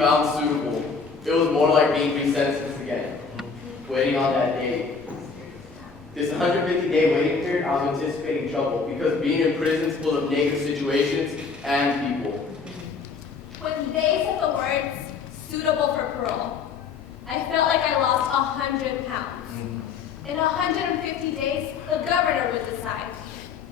found suitable. It was more like being resentenced again, waiting on that day. This 150-day waiting period, I was anticipating trouble because being in prison is full of negative situations and people. When they said the words, suitable for parole, I felt like I lost 100 pounds. In 150 days, the governor would decide,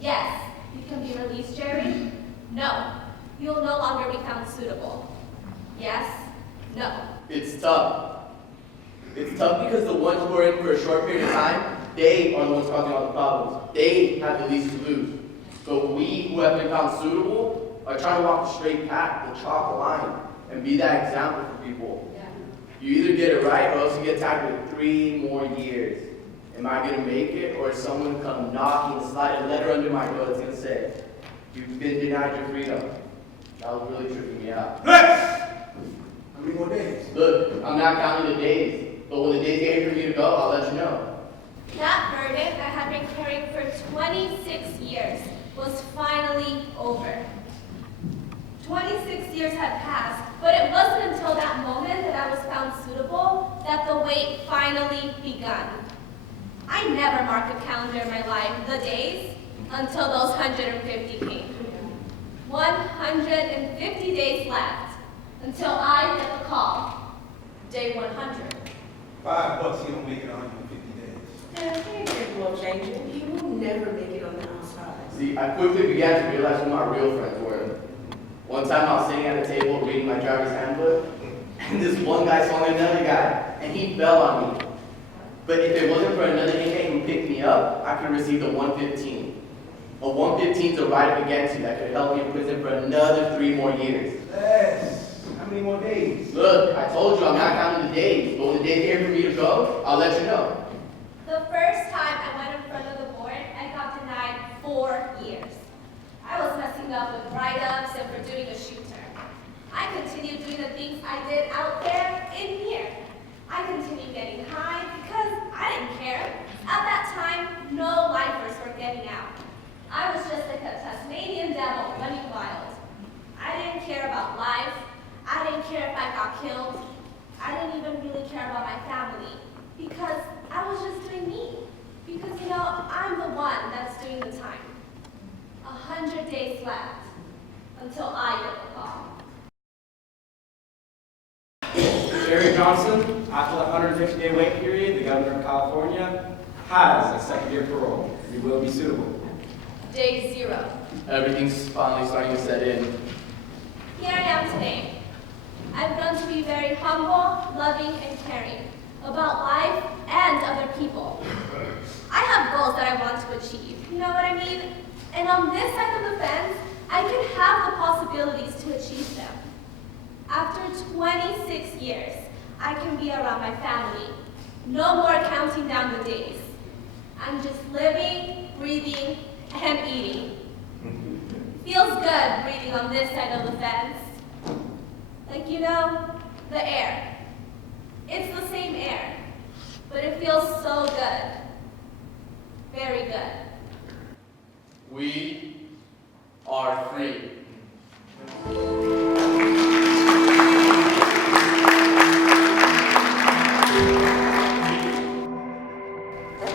yes, you can be released, Jerry. No, you'll no longer be found suitable. Yes, no. It's tough. It's tough because the ones who are in for a short period of time, they are the ones causing all the problems. They have the least to lose. But we who have been found suitable are trying to walk the straight path, the chalk line, and be that example for people. Yeah. You either get it right or else you get tagged with 3 more years. Am I going to make it, or is someone going to come knocking and slide a letter under my door that's going to say, you've been denied your freedom? That was really tripping me out. How many more days? Look, I'm not counting the days, but when the days get here for me to go, I'll let you know. That burden I had been carrying for 26 years was finally over. 26 years had passed, but it wasn't until that moment that I was found suitable that the wait finally begun. I never marked a calendar in my life, the days, until those 150 came. 150 days left until I get the call. Day 100. $5 you don't make it 150 days. Yeah, things will change it. You will never make it on the outside. See, I quickly began to realize who my real friends were. One time I was sitting at a table reading my driver's handbook, and this one guy saw another guy, and he fell on me. But if it wasn't for another inmate who picked me up, I could have received a 115. A 115 is a right up against you that could help me in prison for another 3 more years. Yes. How many more days? Look, I told you I'm not counting the days, but when the days get here for me to go, I'll let you know. The first time I went in front of the board, I got denied 4 years. I was messing up with write-ups and for doing a shoot term. I continued doing the things I did out there in here. I continued getting high because I didn't care. At that time, no lifers were getting out. I was just like a Tasmanian devil running wild. I didn't care about life. I didn't care if I got killed. I didn't even really care about my family because I was just doing me. Because, you know, I'm the one that's doing the time. 100 days left until I get the call. Jerry Johnson, after the 150-day wait period, the governor of California has a second-year parole. You will be suitable. Day 0. Everything's finally starting to set in. Here I am today. I've grown to be very humble, loving, and caring about life and other people. I have goals that I want to achieve, you know what I mean? And on this side of the fence, I can have the possibilities to achieve them. After 26 years, I can be around my family. No more counting down the days. I'm just living, breathing, and eating. Feels good breathing on this side of the fence. Like, you know, the air. It's the same air, but it feels so good. Very good. We are free.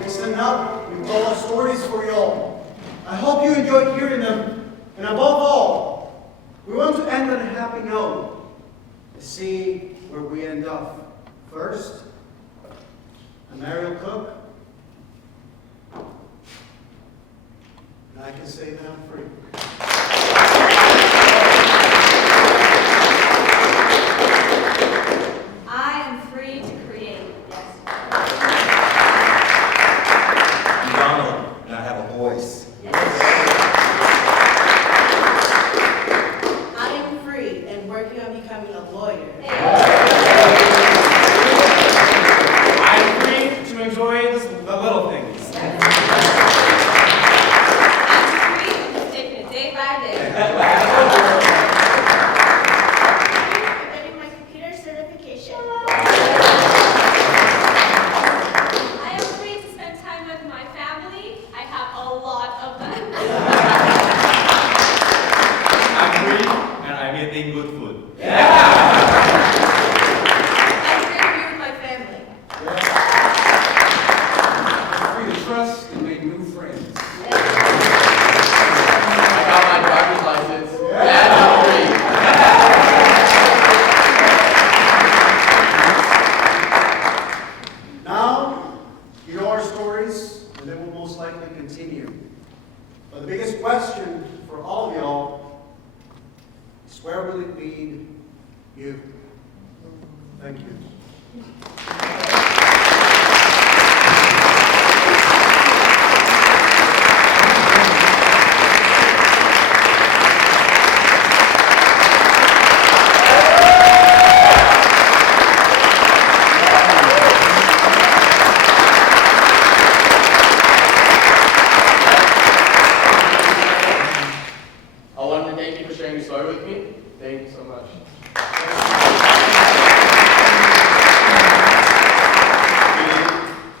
Listen up, we've told our stories for you all. I hope you enjoyed hearing them, and above all, we want to end on a happy note. To see where we end up. First, a Mariel Cook, and I can say that I'm free. I am free to create. I'm Donald, and I have a voice. I am free and working on becoming a lawyer. I'm free to enjoy the little things. I'm free, taking a Thank you. I wanted to thank you for sharing your story with me. Thank you so much.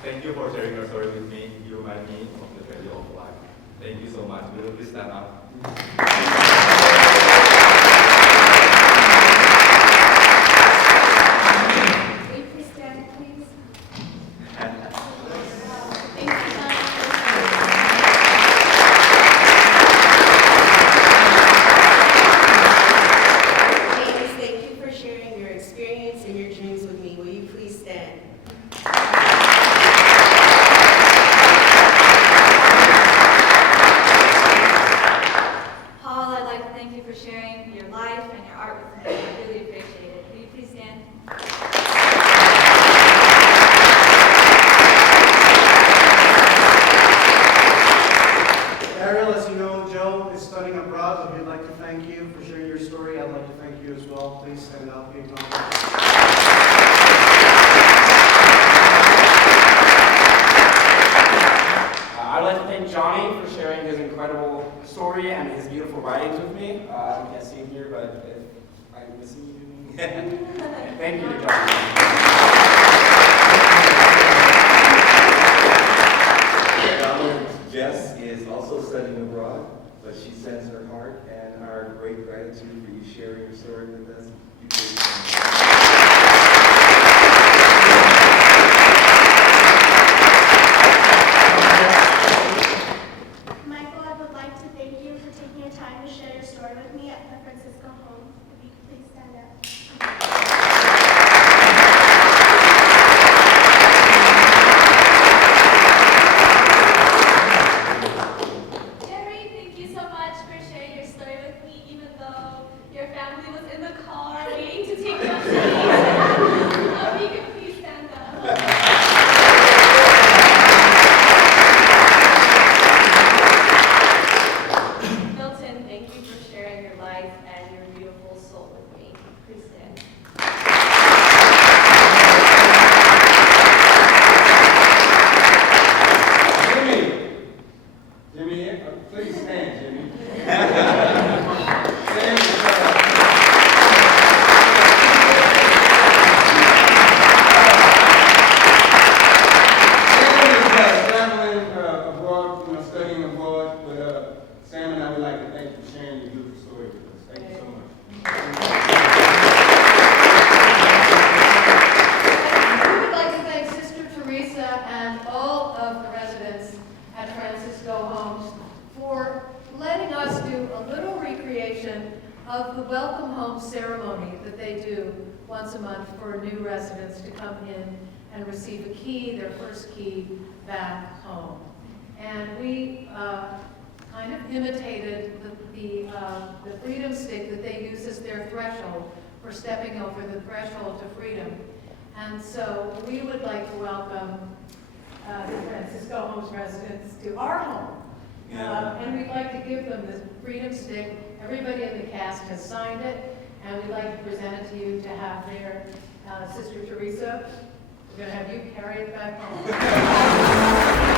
Thank you for sharing your story with me. You remind me of the value of life. Thank you so much. Will you please stand up? Will you please stand, please? Thank you, James, thank you for sharing your experience and your dreams with me. Will you please stand? Paul, I'd like to thank you for sharing your life and your art with me. I really appreciate it. Will you please stand? Ariel, as you know, Joe is studying abroad, so we'd like to thank you for sharing your story. I'd like to thank you as well. Please stand up. Be acknowledged. I'd like to thank Johnny for sharing his incredible story and his beautiful writings with me. You can't see him here, but if I'm missing you, thank you to Johnny. Jess is also studying abroad, but she sends her heart and our great gratitude for you sharing your story with us. Michael, I would like to thank you for taking your time to share your story with me at the Francisco home. If you could please stand up. Jerry, thank you so much for sharing your story with me, even though your family was in the car waiting to take you on stage. If you could please stand up. Milton, thank you for sharing your life and your beautiful soul with me. Please stand. Jimmy, please stand, Jimmy. Stand traveling abroad, studying abroad, but Sam and I would like to thank you for sharing your beautiful story with us. Thank you so much. We would like to thank Sister Teresa and all of the residents at Francisco Homes for letting us do a little recreation of the welcome home ceremony that they do once a month for new residents to come in and receive a key, their first key back home. And we kind of imitated the freedom stick that they use as their threshold for stepping over the threshold to freedom. And so we would like to welcome the Francisco Homes residents to our home. And we'd like to give them this freedom stick. Everybody in the cast has signed it, and we'd like to present it to you to have their Sister Teresa. We're going to have you carry it back home.